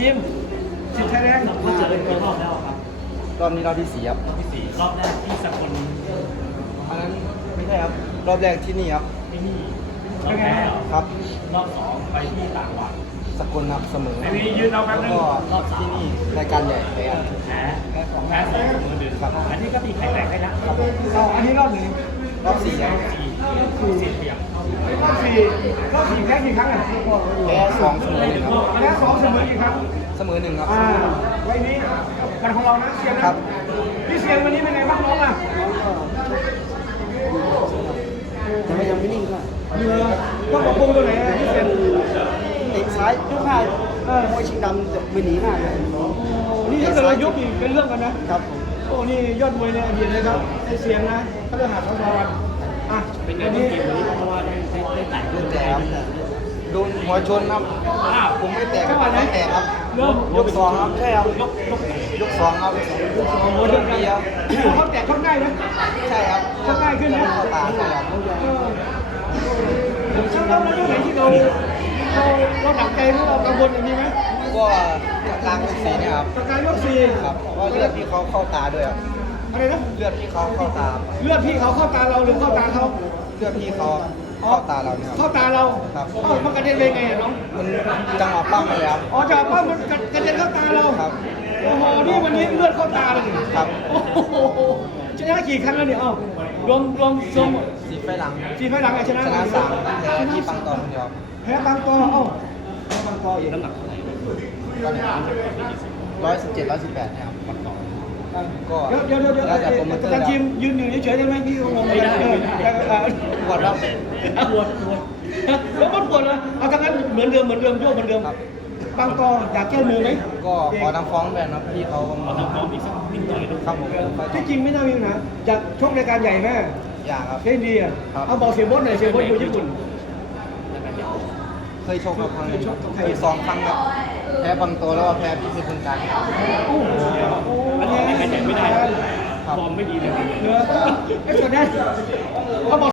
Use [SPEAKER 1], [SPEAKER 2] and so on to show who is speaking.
[SPEAKER 1] จิมสิทธิ์ไทยแลนด์
[SPEAKER 2] เราเจอกันกี่รอบแล้วครับ
[SPEAKER 3] รอบนี้รอบที่4ครับ
[SPEAKER 2] รอบที่4รอบแรกที่สกล
[SPEAKER 3] อันนั้นไม่ใช่ครับรอบแรกที่นี่ครับ
[SPEAKER 2] ที่นี่รอบแรก
[SPEAKER 3] ครับ
[SPEAKER 2] รอบ2ไปที่ต่างจังหวัด
[SPEAKER 3] สกลครับเสมอ
[SPEAKER 1] ไอ้นี่ยืนเอาแป๊บ
[SPEAKER 3] แล้ว
[SPEAKER 1] นึง
[SPEAKER 3] ก็ที่นี่รายการใหญ่แพ้
[SPEAKER 2] แพ้2เสมอ1ครับอันนี้ก็ตีไข่แตกได้แล้วครับ
[SPEAKER 1] เอาอันนี้รอบหนึ่ง
[SPEAKER 3] รอบ4ครับ
[SPEAKER 2] 4เปียก
[SPEAKER 1] รอบสี่แพ้กี่ครั้งอ่ะ
[SPEAKER 3] แพ้2เสมอ1ครับ
[SPEAKER 1] แพ้2เสมอกี่ครั้ง
[SPEAKER 3] เสมอ1ครับ
[SPEAKER 1] ไว้นี้วันของเรานะเซียนนะครับ พี่เซียนวันนี้เป็นไงบ้างน้องอ่ะ
[SPEAKER 3] แต่ก็ยังไม่นิ่งครับ
[SPEAKER 1] เหนือต้องปรับปรุงตัวไหนอ่ะพี่เซียน
[SPEAKER 3] เตะซ้ายยกห้ามวยชิงดำจะไม่หนีมากเลย
[SPEAKER 1] นี่ถ้าเกิดเรายุบอีกเป็นเรื่องกันนะครับ
[SPEAKER 3] ผม
[SPEAKER 1] โอ้นี่ยอดมวยในอดีตเลยครับไอ้เซียนนะพระฤหัสบดีอ่ะ
[SPEAKER 2] เป็นไง
[SPEAKER 1] วัน
[SPEAKER 2] บ้าง
[SPEAKER 1] นี้
[SPEAKER 2] เกมวันนี้เพราะว่าได้แตก
[SPEAKER 3] เล่นแต่ครับโดนหัวชนครับผมไม่แตกครับไม่แตกครับ
[SPEAKER 1] เริ่ม
[SPEAKER 3] ยก2ครับใช่ครับ ยก2ครับโอ้โหเรื่องดีครับ
[SPEAKER 1] เขาแตกเข้าง่ายไหม
[SPEAKER 3] ใช่ครับ
[SPEAKER 1] เข้าง่ายขึ้นนะ
[SPEAKER 3] เข้าตาใช่ครับ
[SPEAKER 1] ช่างเราเรื่องไหนที่เราหนักใจหรือเรากังวลอย่างนี้ไหม
[SPEAKER 3] ก็กลางยก4เนี่ยครับ
[SPEAKER 1] ประการยกสี่
[SPEAKER 3] ครับเพราะเลือดพี่เขาเข้าตาด้วยครับ
[SPEAKER 1] อะไรนะ
[SPEAKER 3] เลือดพี่เขาเข้าตา
[SPEAKER 1] เลือดพี่เขาเข้าตาเราหรือเข้าตาเขา
[SPEAKER 3] เลือดพี่เขาเข้าตาเราเนี่ยครับ
[SPEAKER 1] เข้าตาเรา
[SPEAKER 3] ครับ
[SPEAKER 1] มันกระเด็นไปไงอะน้อง
[SPEAKER 3] มันจังหวะปั้มเลยครับ
[SPEAKER 1] อ๋อจากป้ามันกระเด็นเข้าตาเรา
[SPEAKER 3] ครับ
[SPEAKER 1] โอ้โหนี่วันนี้เลือดเข้าตาเลย
[SPEAKER 3] ครับ
[SPEAKER 1] โอ้โหชนะกี่ครั้งแล้วเนี่ยเอ้ารวมรวม
[SPEAKER 3] สีไฟหลัง
[SPEAKER 1] สี่ไฟล์หลังอะชนะ
[SPEAKER 3] ชนะ3แพ้ที่ปังตอนคนเดียว
[SPEAKER 1] แพ้บางกอเอ้าแพ้บางกออีก
[SPEAKER 2] น้ำหนักเท่าไหร่
[SPEAKER 3] ก็เนี่ย117 118เนี่ยครับก็
[SPEAKER 1] เดี๋ยว
[SPEAKER 3] แล้วแต่โปรโมเตอร์
[SPEAKER 1] แต่
[SPEAKER 3] แล้ว
[SPEAKER 1] ทีมยืนอยู่เฉยๆได้ไหมพี่งงไม่ได้
[SPEAKER 3] ปวดครับ
[SPEAKER 2] ปวด
[SPEAKER 1] แล้วมันปวดเลยเอาทั้งนั้นเหมือนเดิมโยกเหมือนเดิม
[SPEAKER 3] ครับ
[SPEAKER 1] บางกออยากแก้มือไหม
[SPEAKER 3] ก็ขอทำฟ้องแบนครับพี่เขา
[SPEAKER 2] เราต้องพร้อมอีกสักนิดหน่อยนะครับ
[SPEAKER 3] ผม
[SPEAKER 1] ที่จริงไม่น่ามีปัญหาอยากชกรายการใหญ่แม่
[SPEAKER 3] อยากครับ
[SPEAKER 1] เท่ดีอ่ะ
[SPEAKER 3] ครับ
[SPEAKER 1] เอาบอกเสียบดหน่อยเสียบดอยู่ญี่ปุ่น
[SPEAKER 3] เคยชกกับครั้งหนึงเคย2 ครั้งครับแพ้ปังโตแล้วก็แพ้พี่เพชรบุญการครับ
[SPEAKER 1] โอ้โห
[SPEAKER 2] อันนี้ไม่ได้ฟอร์มไม่ดีเลย
[SPEAKER 1] เหนือไอ้ส่วนนี้เขาบอก